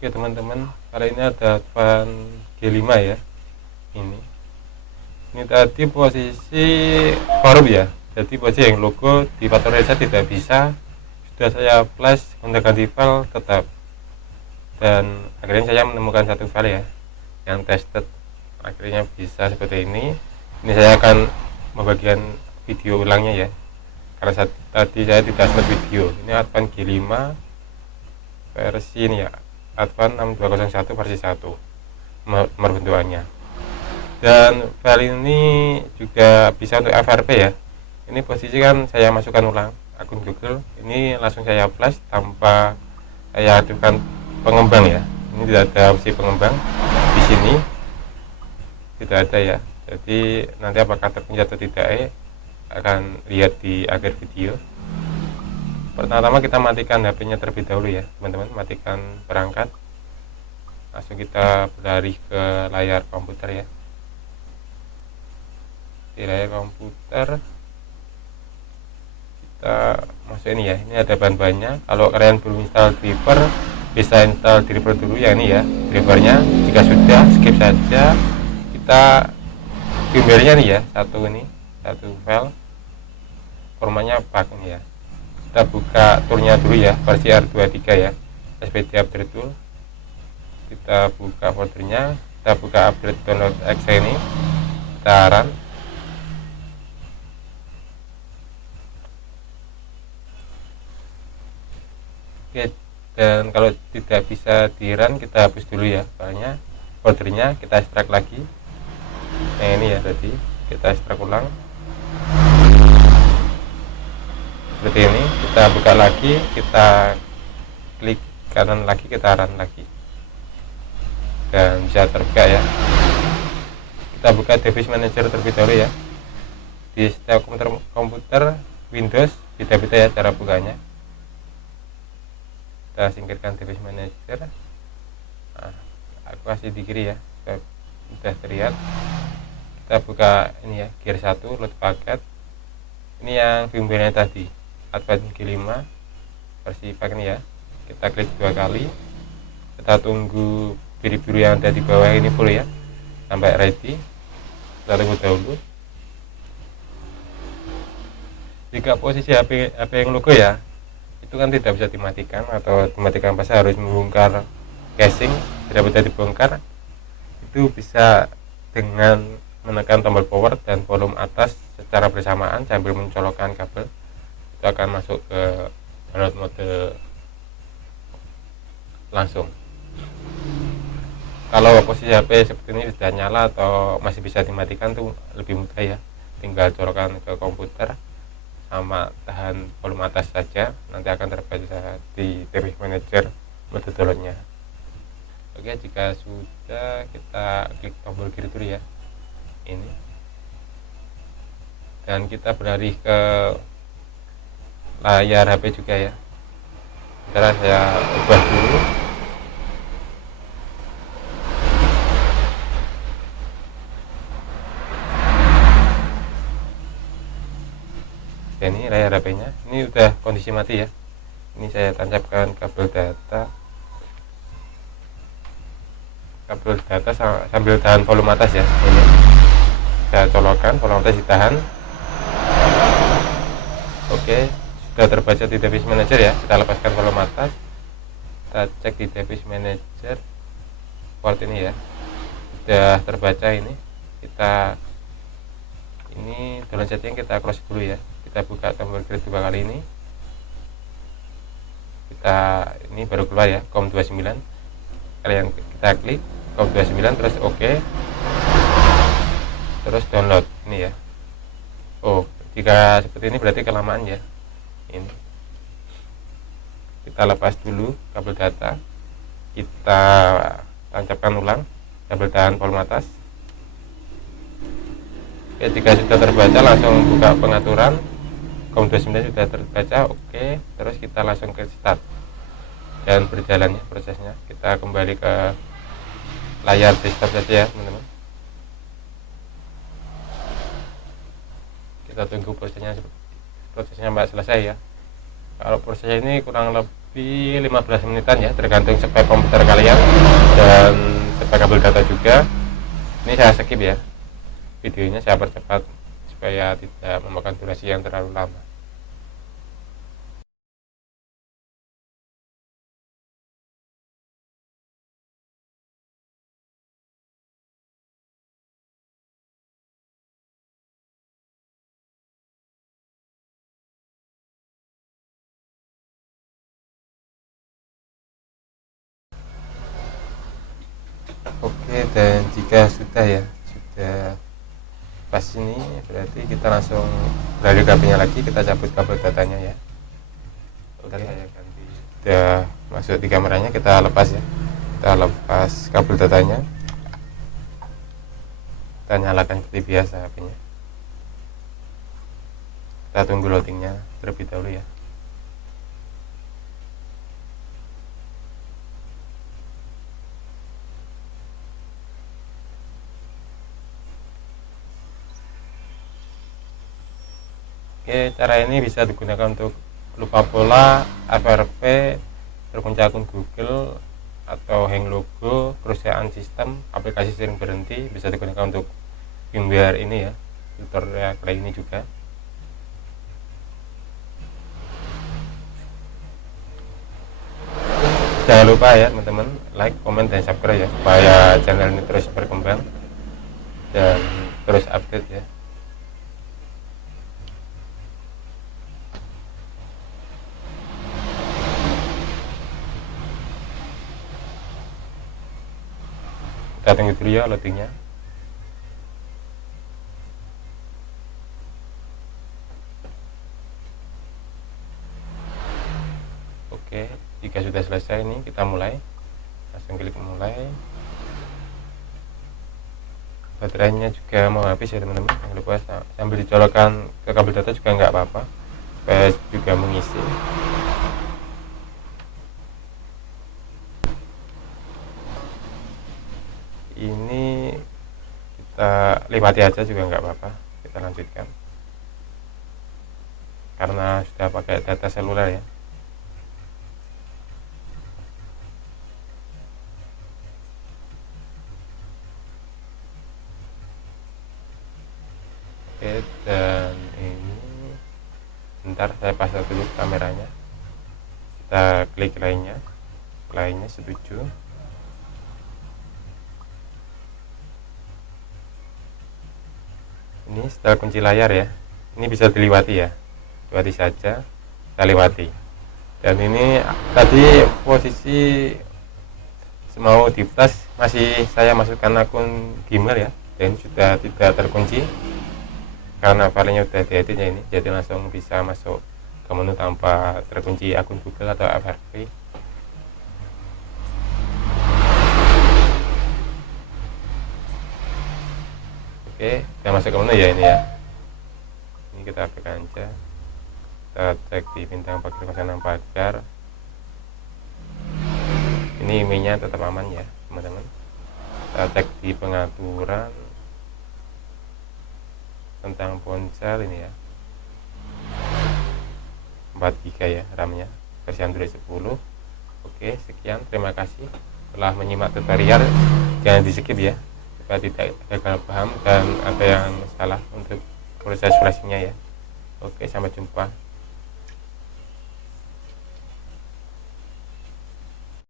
Oke teman-teman, kali ini ada Advan G5 ya. Ini tadi posisi korup ya. Jadi posisi yang logo di Factory tidak bisa. Sudah saya flash untuk ganti file tetap. Dan akhirnya saya menemukan satu file ya yang tested. Akhirnya bisa seperti ini. Ini saya akan membagikan video ulangnya ya. Karena tadi saya tidak sempat video. Ini Advan G5 versi ini ya. Advan 6201 versi 1 nomor bentukannya. Dan file ini juga bisa untuk FRP ya. Ini posisi kan saya masukkan ulang akun Google, ini langsung saya flash tanpa saya adukan pengembang ya. Ini tidak ada opsi pengembang di sini, tidak ada ya. Jadi nanti apakah terpencet atau tidak akan lihat di akhir video. Pertama kita matikan HP-nya terlebih dahulu ya teman-teman, matikan perangkat, langsung kita berlari ke layar komputer ya. Di layar komputer kita masuk ini ya, ini ada bahan-bahannya. Kalau kalian belum install driver, bisa install driver dulu ya, ini ya drivernya. Jika sudah, skip saja. Kita firmware-nya nih ya, satu file formatnya pak ini ya. Kita buka toolnya dulu ya, versi R23 ya, SPD update tool. Kita buka foldernya, kita buka update download exe ini, kita run. Oke, dan kalau tidak bisa di run, kita hapus dulu ya filenya, foldernya, kita ekstrak lagi. Nah ini ya tadi, kita ekstrak ulang seperti ini. Kita buka lagi, kita klik kanan lagi, kita run lagi dan bisa terbuka ya. Kita buka device manager terlebih dahulu ya. Di setiap komputer Windows beda-beda ya cara bukanya. Kita singkirkan device manager. Nah, aku kasih di kiri ya supaya sudah terlihat. Kita buka ini ya, gear 1 load paket. Ini yang firmware tadi, Advan G5 versi pack ini ya. Kita klik 2 kali, kita tunggu biru-biru yang ada di bawah ini full ya sampai ready. Kita tunggu dahulu. Jika posisi HP yang logo ya, itu kan tidak bisa dimatikan, atau dimatikan pas harus membongkar casing, tidak bisa dibongkar. Itu bisa dengan menekan tombol power dan volume atas secara bersamaan sambil mencolokkan kabel. Itu akan masuk ke download mode langsung. Kalau posisi HP seperti ini sudah nyala atau masih bisa dimatikan tuh lebih mudah ya, tinggal colokan ke komputer sama tahan volume atas saja, nanti akan terbaca di device manager mode downloadnya. Oke, jika sudah kita klik tombol kiri dulu ya ini, dan kita berlari ke layar HP juga ya. Sekarang saya ubah dulu. Ini layar HP-nya, ini udah kondisi mati ya. Ini saya tancapkan kabel data sambil tahan volume atas ya. Ini saya colokkan, volume atas ditahan. Oke, sudah terbaca di device manager ya. Kita lepaskan volume atas, kita cek di device manager port ini ya, sudah terbaca ini. Kita ini download setting, kita close dulu ya. Kita buka tombol kiri 2 kali ini, ini baru keluar ya, COM29. Kalian kita klik COM29 terus oke, terus download ini ya. Oh, jika seperti ini berarti kelamaan ya. Ini kita lepas dulu kabel data, kita tancapkan ulang kabel tahan volume atas. Oke, jika sudah terbaca langsung buka pengaturan. COM29 sudah terbaca, oke. Terus kita langsung ke start dan berjalan ya prosesnya. Kita kembali ke layar desktop saja ya teman-teman. Kita tunggu prosesnya sampai selesai ya. Kalau proses ini kurang lebih 15 menitan ya, tergantung spek komputer kalian dan spek kabel data juga. Ini saya skip ya, videonya saya percepat supaya tidak memakan durasi yang terlalu lama. Oke, dan jika sudah ya, sudah pas ini berarti kita langsung beralih kabelnya lagi, kita cabut kabel datanya ya. Oke, saya ganti. Sudah masuk di kameranya, kita lepas ya. Kita lepas kabel datanya. Kita nyalakan seperti biasa HP-nya. Kita tunggu loadingnya terlebih dahulu ya. Oke, cara ini bisa digunakan untuk lupa pola, FRP, terkunci akun Google, atau hang logo, kerusakan sistem, aplikasi sering berhenti. Bisa digunakan untuk firmware ini ya, tutorial kali ini juga. Jangan lupa ya teman-teman, like, komen, dan subscribe ya, supaya channel ini terus berkembang dan terus update ya. Kita tunggu dulu ya loadingnya. Oke, jika sudah selesai ini kita mulai, langsung klik mulai. Baterainya juga mau habis ya teman-teman, jangan lupa sambil dicolokkan ke kabel data juga nggak apa-apa, supaya juga mengisi. Ini kita lewati aja juga nggak apa-apa, kita lanjutkan karena sudah pakai data seluler ya. Oke, dan ini bentar saya pasang dulu kameranya, kita klik lainnya setuju. Ini setelah kunci layar ya, ini bisa dilewati ya, lewati saja, kita lewati. Dan ini tadi posisi mau di flash masih saya masukkan akun Gmail ya, dan sudah tidak terkunci karena filenya sudah diedit ya ini, jadi langsung bisa masuk ke menu tanpa terkunci akun Google atau FRP. Oke, kita masuk ke menu ya ini ya. Ini kita tekan aja. Kita cek di bintang pagar pasangan pagar. Ini emailnya tetap aman ya teman-teman. Kita cek di pengaturan tentang ponsel ini ya. 4 GB ya RAM-nya, versi Android 10. Oke, sekian, terima kasih telah menyimak tutorial. Jangan di skip ya, supaya tidak gagal paham dan ada yang salah untuk proses flashingnya ya. Oke, sampai jumpa.